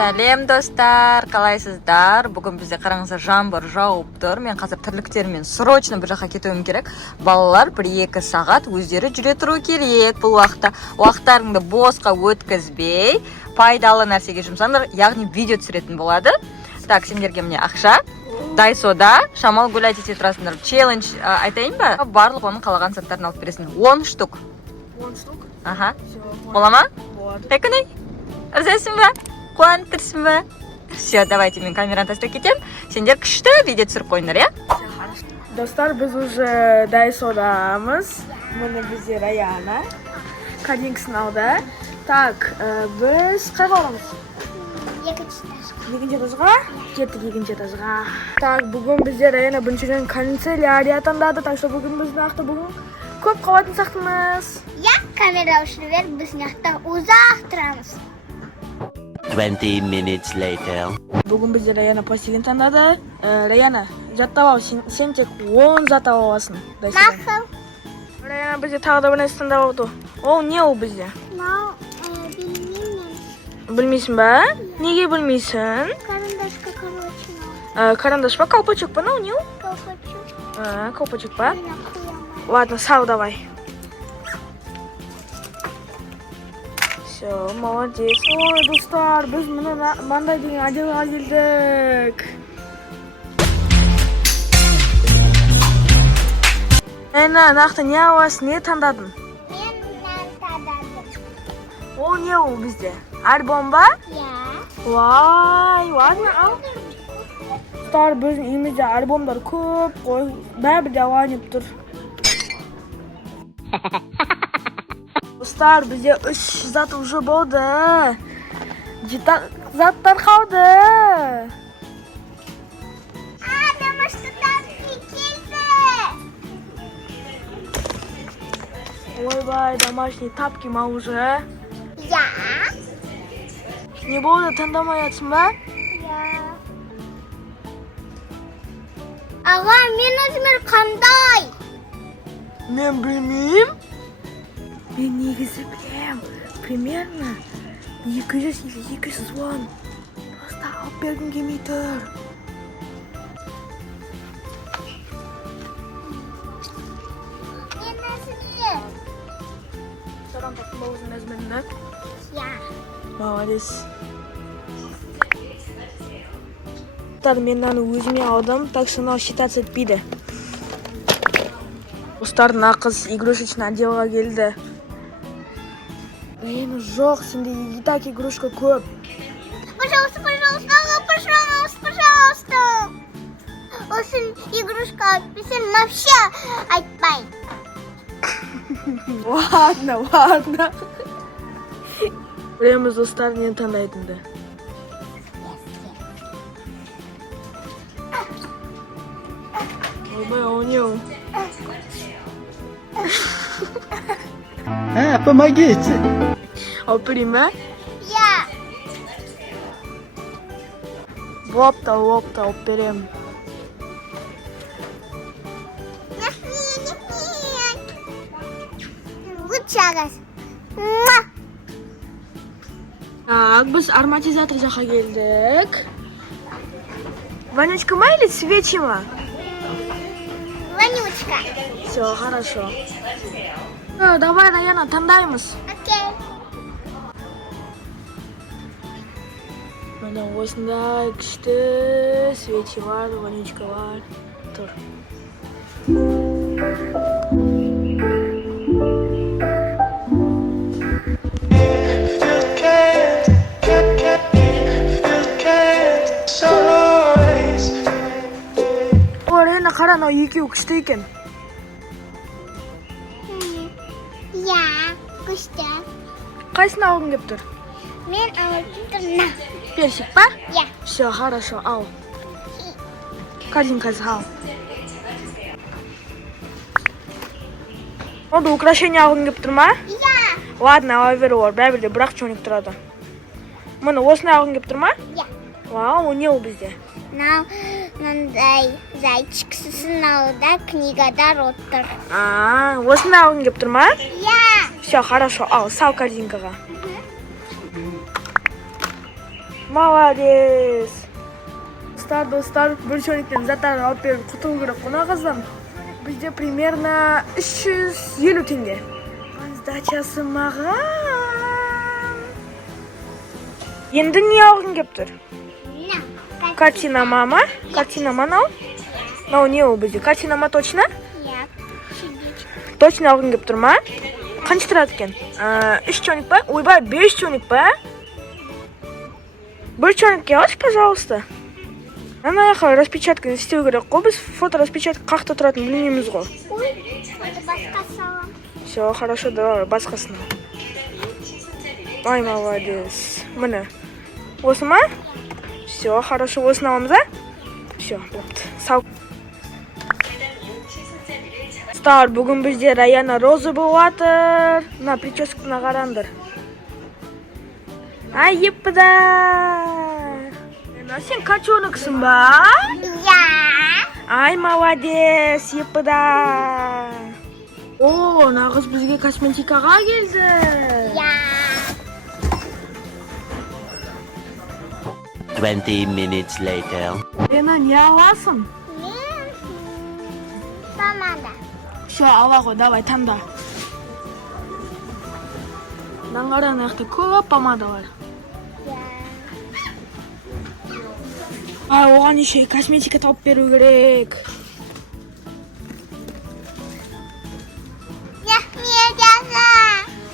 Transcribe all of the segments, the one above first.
Сәлем достар, қалайсыздар? Бүгін бізде қараңыздар жаңбыр жауып тұр. Мен қазір тірліктермен срочно бір жаққа кетуім керек. Балалар 1-2 сағат өздері жүре тұру керек. Бұл уақыттарыңды босқа өткізбей, пайдалы нәрсеге жұмсаңдар, яғни видео түсіретін болады. Так, сендерге міне ақша. Дайсода шамал гулять ете тұрасыңдар. Челлендж айтайын ба? Барлық оның қалаған заттарын алып бересің. 10 штук. 10 штук? Аха. Бола ма? Болады. Пекіней? Ырзайсың ба? Қуантырсың ба? Все, давайте мен камераны тастап кетем. Сендер күшті видео түсіріп қойыңдар, я? Достар, біз уже Дайсодамыз. Мұны бізде Раяна. Кәденгісін алды. Так, біз қайға орамыз? Екінші этажға? Кеттік екінші этажға. Так, бүгін бізде Раяна біріншіден канцелярия таңдады. Так что бүгін біздің ақты бүгін көп қабатын сақтымыз. Я камера үшін бер, біз нақта ұзақ тұрамыз. 20 minutes later. Бүгін бізде Раяна пластилин таңдады. Раяна, жаттап ал, сен тек 10 зат аласың. Мақыл. Раяна бізде тағы да бір нәрсе таңдап алды. Ол не ол бізде? Мау, білмеймін. Білмейсің ба? Неге білмейсің? Карандашқа короче. Карандаш па, колпачок па, не ол? Колпачок. Колпачок па? Мен қоямын. Ладно, сал давай. Все, молодец. Ой, достар, біз мындай деген отделға келдік. Раяна, нақты не аласың, не таңдадың? Мен таңдадым. Ол не ол бізде? Альбом ба? Я. Вай, ладно, ал. Достар, біздің үйімізде альбомдар көп қой. Бәрі аланып тұр. Достар, бізде 3 зат уже болды. Заттар қалды. Домашнықтан келді. Ойбай, домашний тапки ма уже? Я. Не болды, таңдамай жатсың ба? Я. Аға, мен өзімір қандай? Мен білмейм. Мен негізі білем. Примерно 200 или 200 вон. Просто алып бергім келмей тұр. Мен өзімі. Сарам таптың ба өзің әзменіні? Я. Молодец. Мен мынаны өзіме алдым, так что мынау считаться етпейді. Достар, мына қыз игрушечный отделға келді. Жоқ, сенде и так игрушка көп. Пожалуйста, пожалуйста, пожалуйста. Осың игрушка айтпесен, вообще айтпай. Ладно. Білеміз, достар, нені таңдайтынды. Ойбай, ол не ол? Помогите! Алып берейін ба? Я. Бопта, алып берем. Лучше ағас. Так, біз ароматизатор жаққа келдік. Вонючка ма или свечи ма? Вонючка. Все, хорошо. Давай, Раяна, таңдаймыз. Окей. Мына осындай күшті свечи бар, вонючка бар. Тұр. Раяна, қара, мынау екеуі күшті екен. Я. Күшті. Қайсыны алғың кеп тұр? Мен алып тұрна. Персик па? Я. Все, хорошо, ал. Картинкасы ал. Онда украшение алғың кеп тұр ма? Я. Ладно, ала бер олар, бәрібірде бірақ чоник тұрады. Мұны осыны алғың кеп тұр ма? Я. Вау, ол не ол бізде? Мынандай зайчиксысын алда книгадар отыр. Осыны алғың кеп тұр ма? Я. Все, хорошо, ал, сал корзинкаға. Молодец. Достар, бөлшөөнүктөн заттарын алып берип кутуу керек кунагыздан. Бизде примерно 350 теңге. Сдачасы мага. Енді не алғың кеп тұр? Картина мама. Картина мана. Мынау не ол бізде? Картина ма точно? Иә. Точно алғың кеп тұр ма? Қанша тұрады екен? 3 чоник па? Ойбай, 5 чоник па? Бір чоникке алшы, пожалуйста. Ана яқа распечатка істеу керек қой. Біз фото распечатка қақта тұратын білмейміз ғой. Ой, это басқасы алам. Все, хорошо, давай, басқасына. Ай, молодец. Міне. Осы ма? Все, хорошо, осыны аламыз, а? Все, болды. Сау. Стар, бүгін бізде Раяна розы болатыр. На прическаны қараңдар. Ай, еппіда. Сен качоноксың ба? Иә. Ай, молодец, еппіда. О, нағыз бізге косметикаға келді. Иә. 20 minutes later. Лена, не аласың? Мен помада. Все, ала ғой, давай, таңда. Даңғара аяқта көп помада бар. Оған еще косметика тауып беру керек.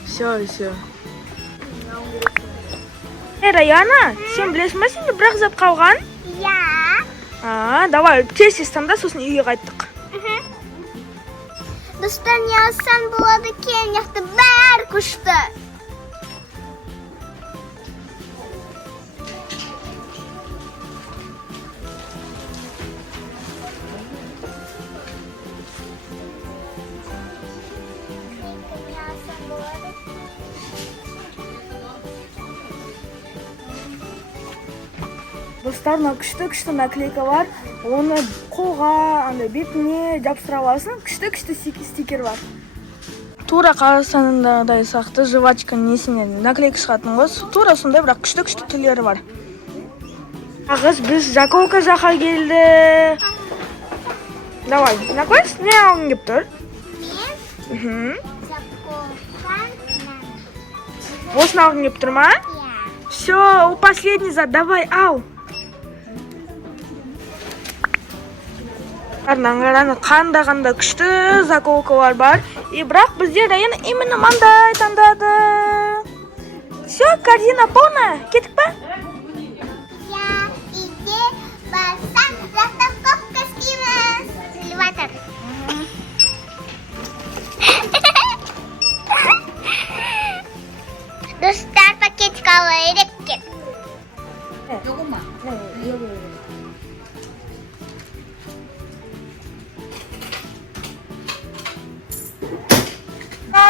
Все. Раяна, сен білесің ба, сенде бірақ зат қалған? Иә. Давай, тез таңда, сосын үйге қайттық. Достар, не алсам болады екен, яқты бәрі күшті. Достар, күшті наклейка бар. Оны қолға, бетіне жабыстыра аласың. Күшті стикер бар. Тура Қазақстандағыдай сақты жвачка несінен наклейка шығатын ғой. Тура сондай, бірақ күшті түрлері бар. Ағыз, біз заколка жаққа келді. Давай, накойс, не алғың кеп тұр? Мен заколкан нан. Осыны алғың кеп тұр ма? Иә. Все, последний зат, давай, ал. Қараны қанда күшті заколкалар бар. И бірақ бізде Раяна именно мандай таңдады. Все, корзина полная. Кеттік па? Я иде барсам распаковка істейміз. Элеватор. Достар, пакетик алайық кет.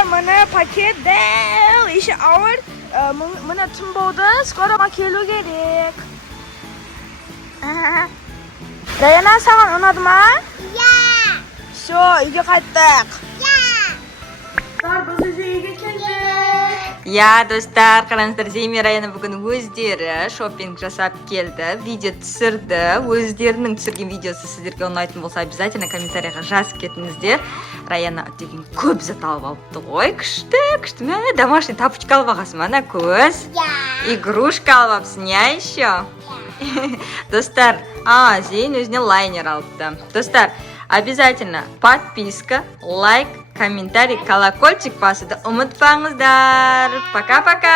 Міне пакет дәл, еще ауыр. Міне түн болды, скороға келу керек. Раяна, саған ұнады ма? Иә. Все, үйге қайттық. Иә. Біз үйге келдік. Я, достар, қараңыздар, Зейми Раяна бүгін өздері шоппинг жасап келді, видео түсірді. Өздерінің түсірген видеосы сіздерге ұнайтын болса, обязательно комментарийға жазып кетіңіздер. Раяна деген көп зат алып алыпты ғой. Күшті. Мә, домашний тапочка алып алғансың, ана көз. Игрушка алып алыпсың, я еще. Достар, Зейн өзіне лайнер алыпты. Достар, обязательно подписка, лайк, комментарий, колокольчик басуды ұмытпаңыздар. Пока-пока.